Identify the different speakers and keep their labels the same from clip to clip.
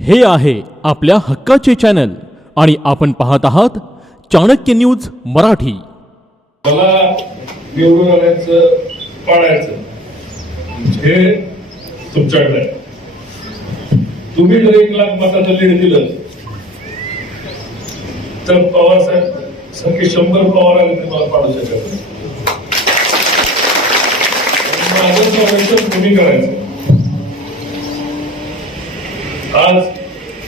Speaker 1: हे आहे आपल्या हक्काचे चॅनल आणि आपण पाहत आहात चाणक्य न्यूज मराठी
Speaker 2: मला निवडून आणायचं पाडायचं हे तुमच्याकडे आहे. तुम्ही जर एक लाख मताचं लीड दिलं तर पवार साहेब संख्ये शंभर पवार आले ते मला पाडू शकत नाही. माझं संरक्षण तुम्ही करायचं आज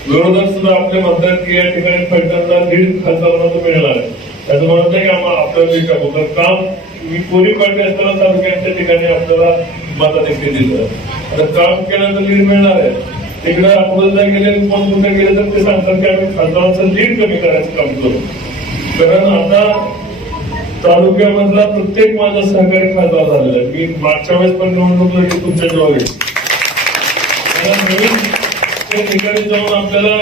Speaker 2: विरोधक सुद्धा आपल्या म्हणतात की या ठिकाणी पहिल्यांदा दीड खासदारांना मिळणार आहे. त्याचं म्हणत नाही की आम्हाला आपल्याला लीड टाकू काम मी कोणी पाहिजे असताना तालुक्याच्या ठिकाणी आपल्याला मताधिक्य दिलं. आता काम केलं तर लीड मिळणार आहे. तिकडे अकोला गेले कोण कुठे गेले तर ते सांगतात की आम्ही खासदारांचं लीड कमी करायचं काम करू. कारण आता तालुक्यामधला प्रत्येक माझा सहकारी खासदार झालेला आहे. मी मागच्या वेळेस पण निवडणूक लढली तुमच्या जवळ नवीन त्या ठिकाणी जाऊन आपल्याला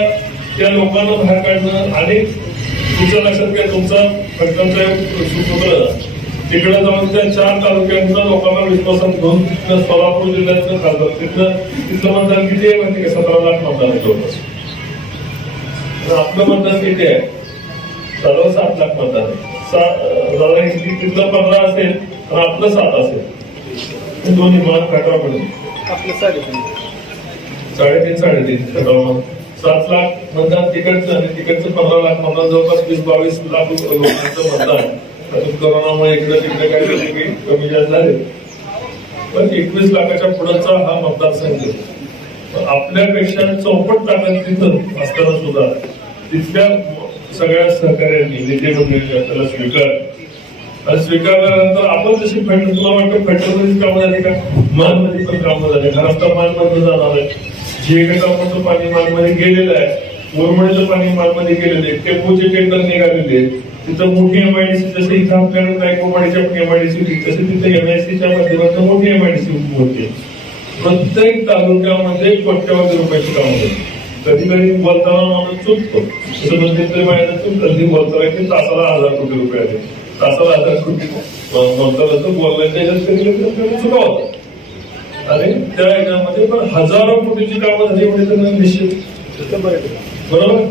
Speaker 2: त्या लोकांना बाहेर काढणं आणि तुमच्या लक्षात घ्या तुमचा फटकांचा सुपुत्र तिकडे जाऊन त्या चार तालुक्यांचा लोकांना विश्वासात घेऊन तिथलं सोलापूर जिल्ह्यातलं खासदार तिथलं तिथलं मतदान किती आहे माहिती का? सतरा लाख मतदान आहे जवळपास. तर आपलं मतदान किती आहे? सर्व सात लाख मतदान आहे. तिथलं पंधरा असेल तर आपलं सात असेल. दोन्ही मान काटा पडेल साडेतीन साडेतीन. सात लाख मतदान तिकडचं आणि तिकडचं पंधरा लाख मतदान जवळपास वीस बावीस लाख लोकांचं मतदान. आता कोरोनामुळे इकडे तिकडे काही कमी जास्त झाले पण एकवीस लाखाच्या पुढचा हा मतदारसंघ आपल्यापेक्षा चौपट ताकद तिथं असताना सुद्धा तिथल्या सगळ्या सहकार्यांनी नेते मंडळींनी त्याला स्वीकार. आणि स्वीकारल्यानंतर आपण जशी फंड तुला वाटतं फंडमध्येच कामं झाली का? मानमध्ये पण कामं झाली. घरात मानमध्ये जाणार आहे. जे कामाचं पाणी मानमध्ये गेलेलं आहे मुरमडीचं पाणी मालमध्ये गेलेलं आहे टेम्पोचे टेंडर निघालेले आहेत. तिथं मोठी एमआयडीसी जसं इथं आपल्याकडे नायकोवाडीच्या एमआयडीसी होती तसे तिथे एमआयसीच्या माध्यमातून मोठी एमआयडीसी होते. प्रत्येक तालुक्यामध्ये कोट्यवधी रुपयाची काम होते. कधी कधी बोलताना माणूस चुकतो. तसं म्हणजे माहिती चूक कधी बोलताना की तासाला हजार कोटी रुपये आले. तासाला हजार कोटी. बोलताना तर बोलण्याच्या ह्याच्यात कधी चुका होतात अरे त्या याच्यामध्ये पण हजारो कोटीची कामं झाली म्हणजे तर निश्चित. बरोबर?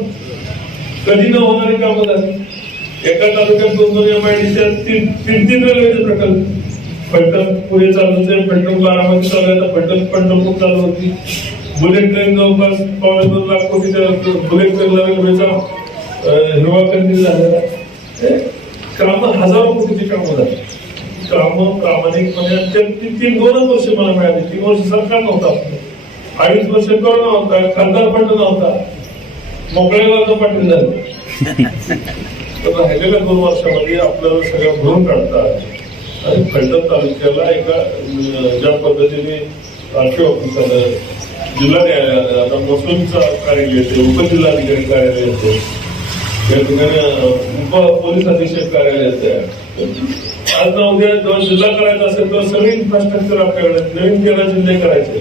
Speaker 2: कधी न होणारी कामं झाली. एका तालुक्यात दोन दोन एम आय डी तीन तीन तीन रेल्वेचे प्रकल्प. फलटण पुढे चालू होते फलटण बारामती चालू आहे आता फलटण पंढरपूर चालू होती. बुलेट ट्रेन जवळपास पावणे दोन लाख कोटीच्या बुलेट ट्रेनला रेल्वेचा हिरवा कंदील झालेला. कामं हजारो कोटीची कामं झाली. कामं प्रामाणिकपणे आणि त्या ती तीन दोनच वर्ष मला मिळाली. तीन वर्ष सरकार नव्हतं. अडीच वर्ष कोरोना होता खासदार फंड नव्हता. मोकळ्या पाटील झाले तर राहिलेल्या दोन वर्षामध्ये आपल्याला सगळं भरून काढतात. आणि फलटण तालुक्याला एका ज्या पद्धतीने आरटी ऑफिस आलं जिल्हा न्यायालय आता महसूलचं कार्यालय येते उपजिल्हाधिकारी कार्यालय येते. या ठिकाणी उप पोलीस अधीक्षक कार्यालय येते. आज ना उद्या जेव्हा जिल्हा करायचा असेल तर सगळे इन्फ्रास्ट्रक्चर आपल्याकडे नवीन तेरा जिल्हे करायचे.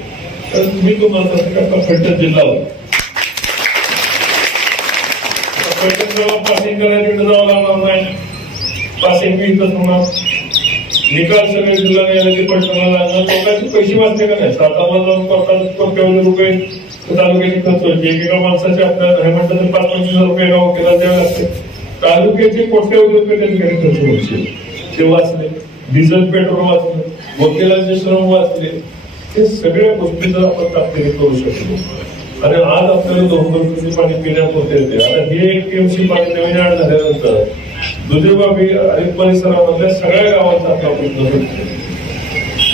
Speaker 2: तर मी तुम्हाला सांगतो की आपला फलटण जिल्हा होता फलटण जेव्हा पासिंग करायला तिकडे जावं लागणार नाही. पासिंग बी इथंच होणार. निकाल सगळे जिल्हा न्यायालयाचे पटकन लागणार. लोकांचे पैसे वाचले का नाही? सातारा जाऊन करतात रुपये. तालुक्याचे खर्च होते एकेका माणसाचे आपल्याला नाही म्हटलं तर पाच पंचवीस रुपये एका वकिला द्यावे लागते तालुक्याचे कोट्यावधी रुपये त्या ठिकाणी खर्च व्हायचे ते वाचले डिझेल पेट्रोल वाचले वकिलांचे श्रम वाचले हे सगळ्या गोष्टी जर आपण ताकदीने करू शकतो आणि आज आपल्याला दोन दोन किती पाणी पिण्यात होते ते. आता हे एक टीएमसी पाणी नवीन आड झाल्यानंतर दुधेबाबी आणि परिसरामधल्या सगळ्या गावांचा आता आपण होतो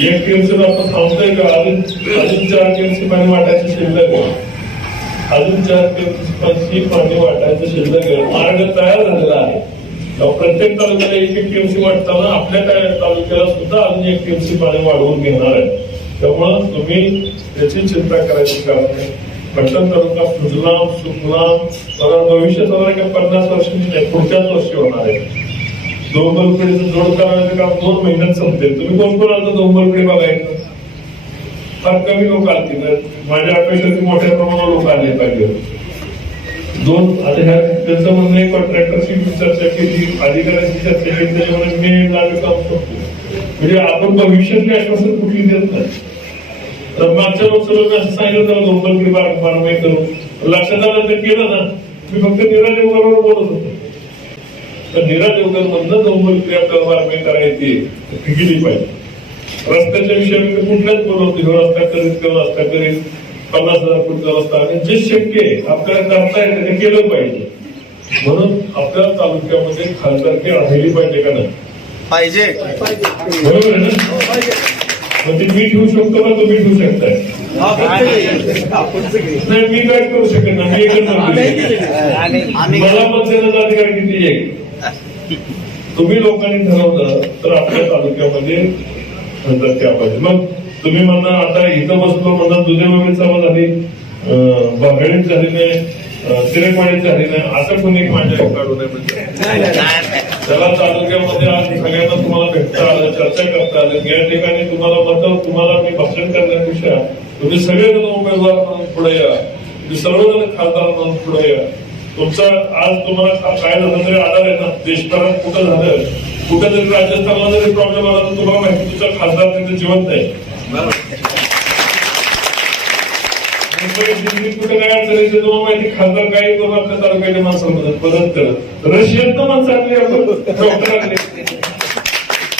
Speaker 2: एक टीएमसी आपण थांबतोय का? अजून अजून चार टीएमसी पाणी वाटायचं शिल्लक अजून चार टीएमसी पाणी वाटायचं शिल्लक मार्ग तयार झालेला आहे. प्रत्येक तालुक्याला एक एक टीएमसी वाटताना आपल्या त्या तालुक्याला सुद्धा अजून एक टीएमसी पाणी वाढवून घेणार आहे. त्यामुळं तुम्ही त्याची चिंता करायची कारण नाही. पटण तालुका फुजला सुकला बघा भविष्यात होणार आहे का पन्नास वर्षांची नाही पुढच्याच वर्षी होणार आहे. डोंबलपेडीचं जोड करण्याचं काम दोन महिन्यात संपते. तुम्ही कोण कोण आलं डोंबलपेडी बघायचं? फार कमी लोक आले माझ्या अपेक्षा मोठ्या प्रमाणात लोक आले पाहिजे. दोन आता त्यांचं म्हणणं आहे कॉन्ट्रॅक्टरशी चर्चा केली अधिकाऱ्यांशी चर्चा केली त्याच्यामुळे मी लागू काम करतो म्हणजे आपण भविष्यातले आश्वासन कुठली देत नाही. तर मागच्या लोकसभेत असं सांगितलं होतं डोंबलगिरी बारमाही करू. लक्षात आलं तर केलं ना. मी फक्त निरा बरोबर बोलत होतो. तर नीरज योगन मधनं डोंबोलक्रिया कर्मार्मी करायची ती पाहिजे. रस्त्याच्या विषयामध्ये कुठल्याच बोलवतो रस्ता करीत किंवा रस्ता करीत. पन्नास हजार फुटचा रस्ता आणि जे शक्य आहे आपल्याला करता येतं ते केलं पाहिजे. म्हणून आपल्या तालुक्यामध्ये खासदारकी राहिली पाहिजे का नाही?
Speaker 3: पाहिजे.
Speaker 2: बरोबर आहे ना? मग ते मी ठेवू शकतो का तुम्ही ठेवू शकताय? नाही मी काय करू शकत नाही मी एकच. मला मत देण्याचा अधिकार किती आहे? तुम्ही लोकांनी ठरवलं तर आपल्या तालुक्यामध्ये खासदारकी पाहिजे मग तुम्ही म्हणता आता इथं बसलो म्हणता दुधे वगैरे आवाज झाली बागडीत झाली नाही सिरेपाडीत झाली नाही असं कोणी माझ्या काढू नये म्हणजे. त्याला तालुक्यामध्ये आज सगळ्यांना तुम्हाला भेटता आलं चर्चा करता आलं. या ठिकाणी तुम्हाला मत तुम्हाला मी भाषण करण्यापेक्षा तुम्ही सगळेजण उमेदवार म्हणून पुढे या. तुम्ही सर्वजण खासदार म्हणून पुढे या. तुमचा आज तुम्हाला काय झालं तरी आधार आहे ना? देशभरात कुठं झालं? कुठं तरी राजस्थानला जरी प्रॉब्लेम आला तर तुम्हाला माहिती तुमचा खासदार तिथे जिवंत आहे. कुठं काय तुम्हाला माहिती खासदार करून आपल्या तालुक्याच्या माणसाला मदत मदत करत रशियात माणसं डॉक्टर आणले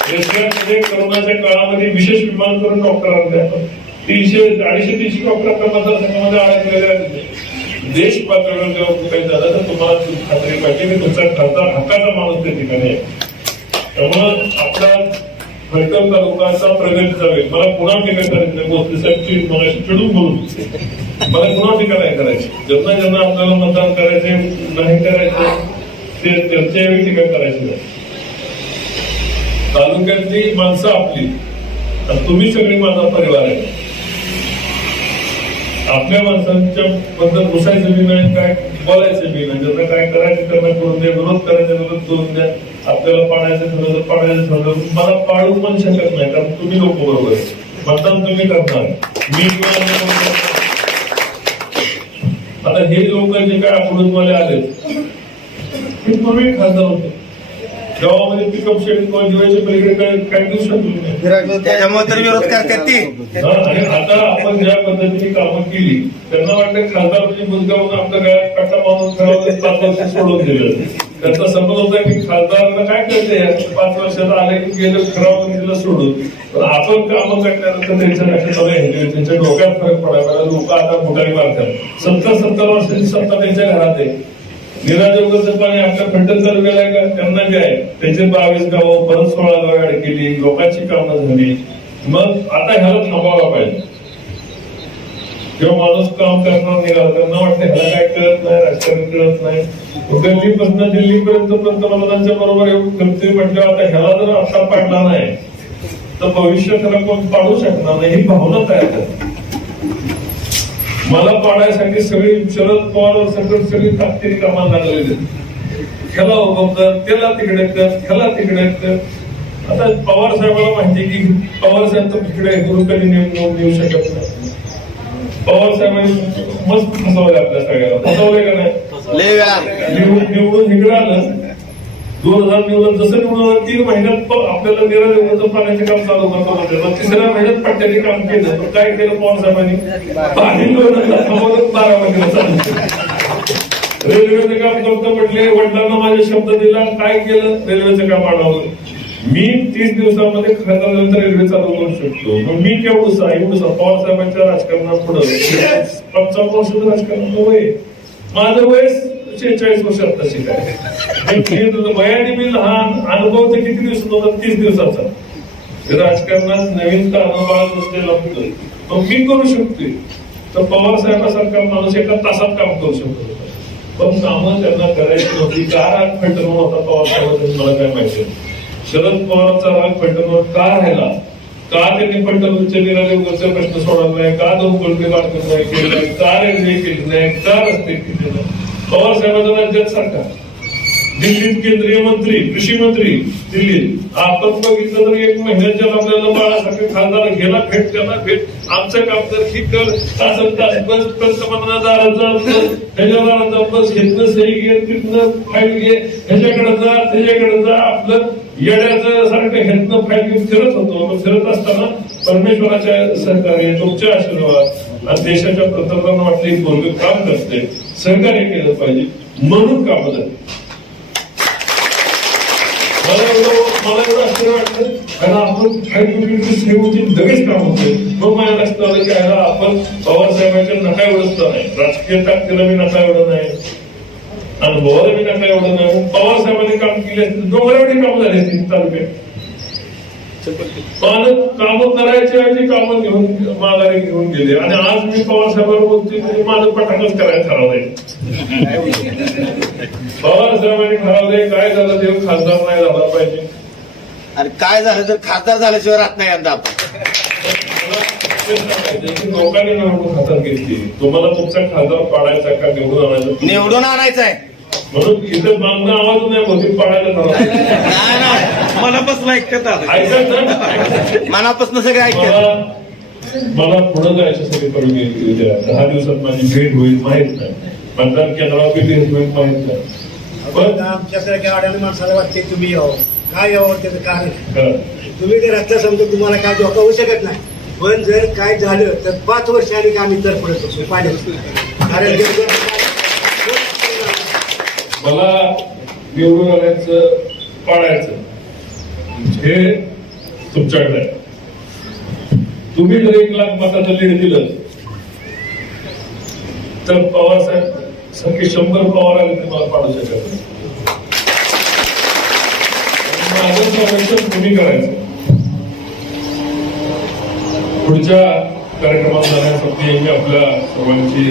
Speaker 2: रशियामध्ये करोनाच्या काळामध्ये विशेष विमान करून डॉक्टर आणले आपण तीनशे अडीचशे तीनशे डॉक्टर आपल्या मतदारसंघामध्ये अडकलेले आहेत देश पातळीवर जेव्हा कुठे झालं तर तुम्हाला खात्री पाहिजे की तुमचा खासदार हक्काचा माणूस त्या ठिकाणी आहे त्यामुळं आपला फलटण तालुक्याचा प्रगत जावे मला पुन्हा टीका करायची नाही. मोदी साहेबची मगाशी चिडून बोलून मला पुन्हा टीका नाही करायची. ज्यांना ज्यांना आपल्याला मतदान करायचे नाही करायचं ते त्यांच्याही यावेळी टीका करायची नाही. तालुक्यातली माणसं आपली. तुम्ही सगळी माझा परिवार आहे. आपल्या माणसांच्या बद्दल घुसायचं बी नाही काय बोलायचं बी नाही ज्यांना काय करायचं त्यांना करून द्या विरोध करायचा विरोध करून द्या. आपल्याला पाडायचं ठरलं तर पाडायचं ठरलं मला पाडू पण शकत नाही कारण तुम्ही लोक बरोबर मतदान तुम्ही करणार. मी आता हे लोक जे काय अमृतवाले आले हे पूर्वी खासदार होते. गावामध्ये पिकअप शेड दिवाळीच्या पलीकडे काय काय देऊ नाही.
Speaker 3: त्याच्यामुळे तर विरोध करतात
Speaker 2: आणि आता आपण ज्या पद्धतीने कामं केली त्यांना वाटतं खासदार म्हणजे मुलगा म्हणून आपल्या गळ्यात काटा मारून ठरवलं पाच वर्ष सोडून दिलं. त्यांचा समज होता की खासदारांना काय करते पाच वर्षात आले की गेलं खराब दिलं सोडून. पण आपण कामं करण्यानंतर त्यांच्या लक्षात हे त्यांच्या डोक्यात फरक पडायला लोक आता बुटाई मारतात. सत्तर सत्तर वर्षाची सत्ता त्यांच्या घरात आहे. निराजोगाचं पाणी आपल्या फलटण तालुक्याला आहे का? त्यांना काय त्याचे बावीस गावं परत सोळा गाव ऍड केली लोकांची कामं झाली. मग आता ह्याला थांबावं पाहिजे. जेव्हा माणूस काम करणार निघाला त्यांना वाटतं ह्याला काय कळत नाही राजकारण कळत नाही. गल्लीपासून दिल्लीपर्यंत पंतप्रधानांच्या बरोबर येऊन म्हटल्यावर आता ह्याला जर आता पाडला नाही तर भविष्य त्याला कोण पाडू शकणार नाही ही भावना तयार करते. मला पाडायसाठी सगळी शरद पवार सगळं सगळी ताकदीने कामाला लागलेली. ह्याला उभं कर त्याला तिकडे कर ह्याला तिकडे कर. आता पवार साहेबाला माहिती की पवार साहेब तर तिकडे गुरुकडे नेऊन नेऊ शकत नाही. पवार साहेबांनी मस्त फसवले आपल्या सगळ्याला. फसवले का नाही? निवडून निवडून इकडे आलं. दोन हजार निवडून जसं निवडून आलं, तीन महिन्यात आपल्याला निरा निवडून पाण्याचे काम चालू करतो तिसऱ्या महिन्यात पट्ट्याने काम केलं. पण काय केलं पवार साहेबांनी? पाणी निवडणं बारा महिन्याला चालू रेल्वेचं काम करतो म्हटले वडिलांना माझे शब्द दिला काय केलं? रेल्वेचं काम आणावं मी तीस दिवसामध्ये खरं रेल्वे चालू करू शकतो. मग मी केवढं एवढं पवार साहेबांच्या राजकारणात पुढं पंचावन्न वर्षाचं राजकारण वय माझं वय शेहेचाळीस वर्ष आता काय? वयाने बिल लहान अनुभव ते किती दिवसात होता? तीस दिवसाचा. ते राजकारणात नवीन अनुभव नसलेला मग मी करू शकते तर पवार साहेबासारखा माणूस एका तासात काम करू शकतो. पण कामं त्यांना करायची नव्हती का राग फलटणवर होता पवार साहेबांनी? मला काय माहिती शरद पवारचा राग फलटणवर का राहिला? का त्यांनी फलटण उच्च न्यायालयाचा प्रश्न सोडवला नाही? का दोन कोणते बांधकाम नाही केले का रेल्वे केली नाही? का रस्ते केले नाही? पवार साहेबांचा राज्यात सरकार. दिल्लीत केंद्रीय मंत्री कृषी मंत्री दिल्लीत. आपण बघितलं तर एक महिन्याच्या आपल्याला बाळासारखे खासदार गेला भेट त्याला भेट आमचं काम तर ही कर. तासन तास बस पंतप्रधाना दारात जा बस. ह्याच्या दारात बस. घेतलं सही घे तिथनं फाईल घे. ह्याच्याकडे जा त्याच्याकडे जा. आपलं येण्याचं सारखं ह्यातनं फाईल घेऊन फिरत होतो. फिरत असताना परमेश्वराच्या सहकार्य तुमचे आशीर्वाद आणि देशाच्या पंतप्रधान वाटले पूर्वी काम करते सहकार्य केलं पाहिजे. म्हणून काम झाले मला एवढं मला एवढं आश्चर्य वाटलं कारण आपण काही गोष्टी सेवेची लगेच काम होते मग माझ्या लक्षात आलं की याला आपण पवार साहेबांच्या नका एवढंच तर नाही. राजकीय ताकदीला मी नका एवढं नाही. अनुभवाला मी नका एवढं नाही. मग पवार साहेबांनी काम केले असते डोंगरावडी काम झाले असते तालुक्यात. काम करायच्या ऐवजी कामं घेऊन माघारी घेऊन गेले. आणि आज मी पवार बोलतोय म्हणजे माझं पटाकच करायचं ठरवलंय पवार साहेबांनी ठरवलंय काय झालं देव खासदार नाही झाला पाहिजे.
Speaker 3: आणि काय झालं तर खासदार झाल्याशिवाय राहत नाही यंदा आपण.
Speaker 2: मला तेच सांगायचंय की लोकांनी निवडणूक हातात घेतली तुम्हाला तुमचा खासदार पाडायचा का? निवडून आणायचा?
Speaker 3: निवडून आणायचं आहे
Speaker 2: म्हणून इथं मागणं आवाज नाही होती पाडायला ठरवलं.
Speaker 3: नाही, नाही.
Speaker 4: मला बसला ऐकत
Speaker 2: ऐकत
Speaker 3: मनापासून सगळे ऐकतात.
Speaker 2: मला पुढे जायचं सगळीकडे गेली उद्या दहा दिवसात माझी भेट होईल माहीत नाही. मतदान केंद्रावर किती होईल माहीत नाही. पण
Speaker 5: आमच्यासारख्या अडाणी माणसाला वाटते तुम्ही यावं. काय यावं त्याचं कारण. तुम्ही जर आता समजा तुम्हाला काय धोका होऊ शकत नाही पण जर काय झालं तर पाच वर्षांनी आम्ही तर पुढे शकतो पाण्यात. कारण
Speaker 2: मला निवडून आणायचं पाडायचं हे तुमच्याकडे तुम्ही जर एक लाख मताचं लीड दिलं तर पवार साहेब सारखे शंभर पवार आले तर मला पाडू शकत नाही. आणि माझं कमी करायचं? पुढच्या कार्यक्रमात जाण्यासाठी आपल्या सर्वांची